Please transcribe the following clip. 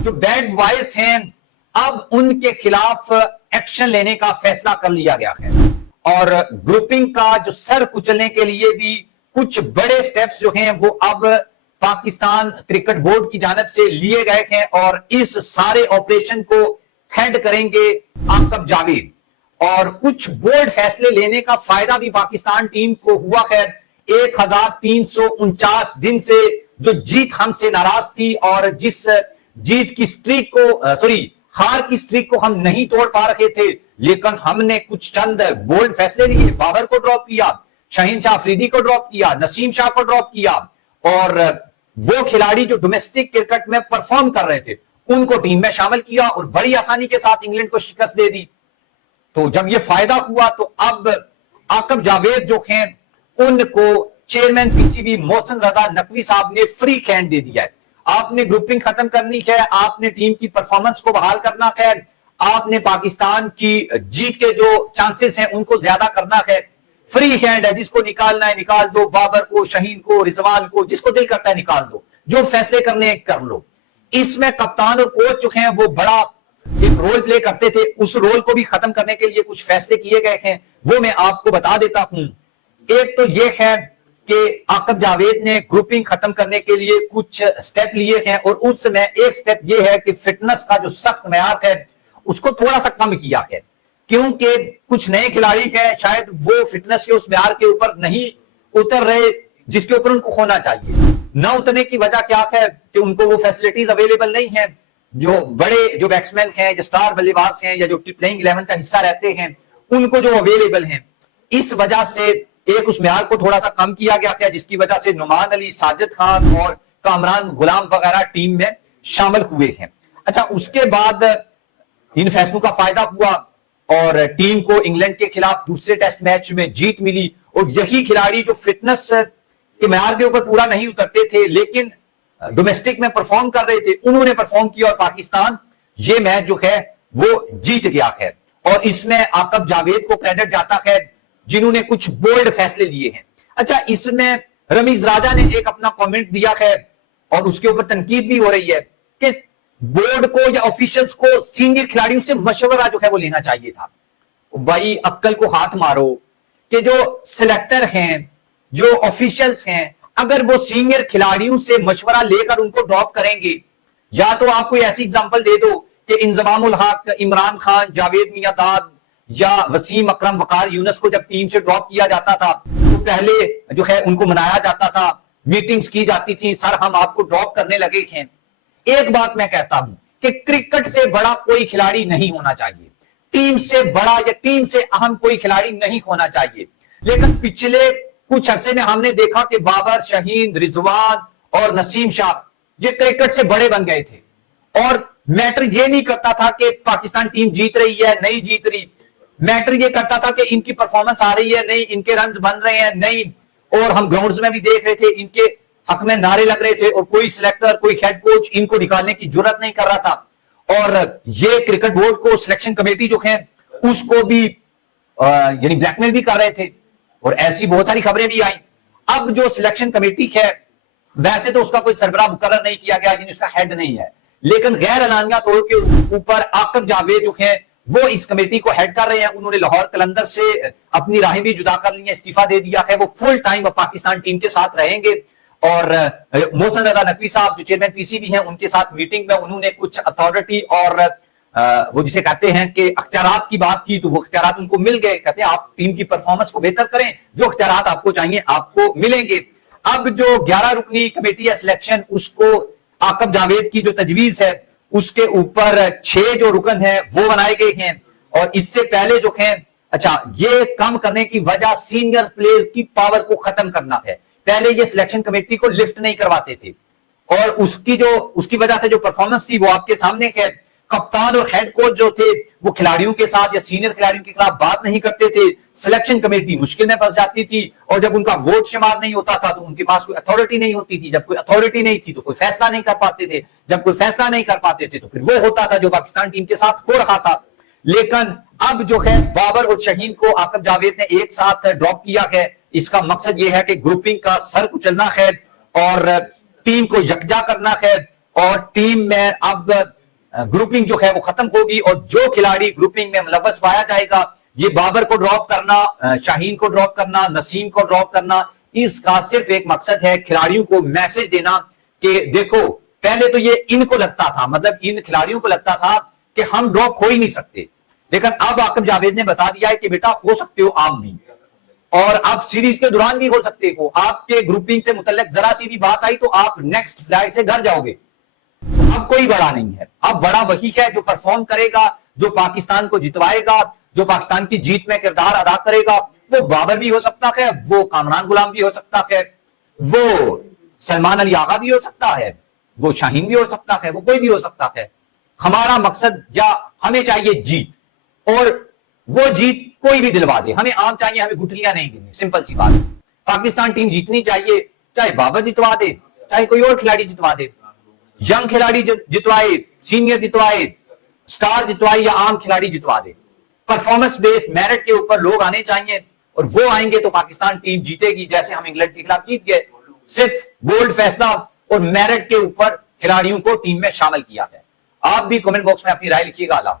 जो bad boys हैं अब उनके खिलाफ एक्शन लेने का फैसला कर लिया गया है और ग्रुपिंग का जो सर कुचलने के लिए भी कुछ बड़े स्टेप्स जो हैं वो अब पाकिस्तान क्रिकेट बोर्ड की जानिब से लिए गए हैं और इस सारे ऑपरेशन को हेड करेंगे आकब जावेद। और कुछ बोल्ड फैसले लेने का फायदा भी पाकिस्तान टीम को हुआ है। 1349 दिन से जो जीत हमसे नाराज थी और जिस जीत की स्ट्रीक को हार की स्ट्रीक को हम नहीं तोड़ पा रहे थे, लेकिन हमने कुछ चंद बोल्ड फैसले लिए। बाबर को ड्रॉप किया, शाहीन शाह अफरीदी को ड्रॉप किया, नसीम शाह को ड्रॉप किया और वो खिलाड़ी जो डोमेस्टिक क्रिकेट में परफॉर्म कर रहे थे उनको टीम में शामिल किया और बड़ी आसानी के साथ इंग्लैंड को शिकस्त दे दी। तो जब ये फायदा हुआ तो अब आकब जावेद जो हैं उनको चेयरमैन पीसीबी मोहसिन रजा नकवी साहब ने फ्री हैंड दे दिया है। आपने ग्रुपिंग खत्म करनी है, आपने टीम की परफॉर्मेंस को बहाल करना है, आपने पाकिस्तान की जीत के जो चांसेस हैं उनको ज्यादा करना है। फ्री हैंड है, जिसको निकालना है निकाल दो, बाबर को, शहीन को, रिजवान को, जिसको दिल करता है निकाल दो, जो फैसले करने हैं कर लो। इसमें कप्तान और कोच जो हैं वो बड़ा एक रोल प्ले करते थे, उस रोल को भी खत्म करने के लिए कुछ फैसले किए गए हैं, वो मैं आपको बता देता हूं। एक तो ये है कि आकब जावेद ने ग्रुपिंग खत्म करने के लिए कुछ स्टेप लिए हैं और उसमें एक स्टेप ये है कि फिटनेस का जो सख्त मेयार है उसको थोड़ा सा कम किया है, क्योंकि कुछ नए खिलाड़ी हैं शायद वो फिटनेस के उस मेयार के ऊपर नहीं उतर रहे जिसके ऊपर उनको होना चाहिए। न उतरने की वजह क्या है कि उनको वो फैसिलिटीज अवेलेबल नहीं है। जो बड़े जो बैट्समैन हैं, जो स्टार बल्लेबाज हैं या जो प्लेइंग 11 का हिस्सा रहते हैं उनको जो अवेलेबल हैं, इस वजह से एक उस म्यार को थोड़ा सा कम किया गया है, जिसकी वजह से नुमान अली, साजिद खान और कामरान गुलाम वगैरह टीम में शामिल हुए हैं। अच्छा, उसके बाद इन फैसलों का फायदा हुआ और टीम को इंग्लैंड के खिलाफ दूसरे टेस्ट मैच में जीत मिली और यही खिलाड़ी जो फिटनेस के म्यार के ऊपर पूरा नहीं उतरते थे लेकिन डोमेस्टिक में परफॉर्म कर रहे थे, उन्होंने परफॉर्म किया और पाकिस्तान ये मैच जो है वो जीत गया है। और इसमें आकब जावेद को क्रेडिट जाता है जिन्होंने कुछ बोल्ड फैसले लिए हैं। अच्छा, इसमें रमीज राजा ने एक अपना कमेंट दिया है और उसके ऊपर तनकीद भी हो रही है कि बोर्ड को या ऑफिशियल्स को सीनियर खिलाड़ियों से मशवरा जो है वो लेना चाहिए था। भाई अक्ल को हाथ मारो कि जो सिलेक्टर हैं, जो ऑफिशियल्स हैं, अगर वो सीनियर खिलाड़ियों से मशवरा लेकर उनको ड्रॉप करेंगे, या तो आप कोई ऐसी एग्जांपल दे दो कि इंजमामुल हक, इमरान खान, जावेद मियादाद या वसीम अकरम, वकार यूनुस को जब टीम से ड्रॉप किया जाता था तो पहले जो है उनको मनाया जाता था, मीटिंग्स की जाती थी, सर हम आपको ड्रॉप करने लगे हैं। एक बात मैं कहता हूं कि क्रिकेट से बड़ा कोई खिलाड़ी नहीं होना चाहिए, टीम से बड़ा या टीम से अहम कोई खिलाड़ी नहीं होना चाहिए। लेकिन पिछले कुछ अरसे में हमने देखा कि बाबर, शहीन, रिजवान और नसीम शाह ये क्रिकेट से बड़े बन गए थे और मैटर ये नहीं करता था कि पाकिस्तान टीम जीत रही है नहीं जीत रही, मैटर ये करता था कि इनकी परफॉर्मेंस आ रही है नहीं, इनके रन्स बन रहे हैं नहीं। और हम ग्राउंड्स में भी देख रहे थे इनके हक में नारे लग रहे थे और कोई सिलेक्टर, कोई हेड कोच इनको निकालने की जरूरत नहीं कर रहा था। और ये क्रिकेट बोर्ड को, सिलेक्शन कमेटी जो है उसको भी यानी ब्लैकमेल भी कर रहे थे और ऐसी बहुत सारी खबरें भी आई। अब जो सिलेक्शन कमेटी है वैसे तो उसका कोई सरबराह मुकर्रर नहीं किया गया, उसका हेड नहीं है, लेकिन गैर एलानिया तौर के ऊपर आकब जावेद जो है वो इस कमेटी को हेड कर रहे हैं। उन्होंने लाहौर कलंदर से अपनी राहें भी जुदा कर ली है, इस्तीफा दे दिया है, वो फुल टाइम पाकिस्तान टीम के साथ रहेंगे। और मोहसिन रजा नकवी साहब जो चेयरमैन पीसीबी हैं उनके साथ मीटिंग में उन्होंने कुछ अथॉरिटी और वो जिसे कहते हैं कि अख्तियारात की बात की, तो वो अख्तियारात उनको मिल गए। कहते हैं आप टीम की परफॉर्मेंस को बेहतर करें, जो अख्तियारात आपको चाहिए आपको मिलेंगे। अब जो 11 रुकनी कमेटी है सिलेक्शन, उसको आकब जावेद की जो तजवीज है उसके ऊपर 6 जो रुकन है वो बनाए गए हैं। और इससे पहले जो है, अच्छा, ये काम करने की वजह सीनियर प्लेयर की पावर को खत्म करना है। पहले ये सिलेक्शन कमेटी को लिफ्ट नहीं करवाते थे और उसकी वजह से जो परफॉर्मेंस थी वो आपके सामने है। कप्तान और हेड कोच जो थे वो खिलाड़ियों के साथ या सीनियर खिलाड़ियों के खिलाफ बात नहीं करते थे, सिलेक्शन कमेटी मुश्किल में फंस जाती थी और जब उनका वोट शुमार नहीं होता था तो उनके पास कोई अथॉरिटी नहीं होती थी, जब कोई अथॉरिटी नहीं थी तो कोई फैसला नहीं कर पाते थे, जब कोई फैसला नहीं कर पाते थे तो फिर वो होता था जो पाकिस्तान टीम के साथ हो रहा था। लेकिन अब जो है बाबर और शहीन को आकब जावेद ने एक साथ ड्रॉप किया है। इसका मकसद यह है कि ग्रुपिंग का सर कुचलना है और टीम को यकजा करना है और टीम में अब ग्रुपिंग जो है वो खत्म होगी और जो खिलाड़ी ग्रुपिंग में मुलव्वस पाया जाएगा, ये बाबर को ड्रॉप करना, शाहीन को ड्रॉप करना, नसीम को ड्रॉप करना, इसका सिर्फ एक मकसद है खिलाड़ियों को मैसेज देना कि देखो, पहले तो ये इनको लगता था, मतलब इन खिलाड़ियों को लगता था कि हम ड्रॉप हो ही नहीं सकते, लेकिन अब आकिब जावेद ने बता दिया है कि बेटा हो सकते हो आप भी, और आप सीरीज के दौरान भी हो सकते हो। आपके ग्रुपिंग से मुतल्लिक जरा सी भी बात आई तो आप नेक्स्ट फ्लाइट से घर जाओगे। अब कोई बड़ा नहीं है, अब बड़ा वही है जो परफॉर्म करेगा, जो पाकिस्तान को जितवाएगा, जो पाकिस्तान की जीत में किरदार अदा करेगा। वो बाबर भी हो सकता है, वो कामरान गुलाम भी हो सकता है, वो सलमान अली आगा भी हो सकता है, वो शाहीन भी हो सकता है, वो कोई भी हो सकता है। हमारा मकसद या हमें चाहिए जीत, और वो जीत कोई भी दिलवा दे, हमें आम चाहिए, हमें गुठलियां नहीं देनी, सिंपल सी बात। पाकिस्तान टीम जीतनी चाहिए, चाहे बाबर जितवा दे, चाहे कोई और खिलाड़ी जितवा दे, यंग खिलाड़ी जितवाए, सीनियर जितवाए, स्टार जितवाए या आम खिलाड़ी जितवा दे। परफॉर्मेंस बेस्ड मेरिट के ऊपर लोग आने चाहिए, और वो आएंगे तो पाकिस्तान टीम जीतेगी, जैसे हम इंग्लैंड के खिलाफ जीत गए। सिर्फ बोल्ड फैसला और मेरिट के ऊपर खिलाड़ियों को टीम में शामिल किया है। आप भी कमेंट बॉक्स में अपनी राय लिखिएगा। अल्लाह।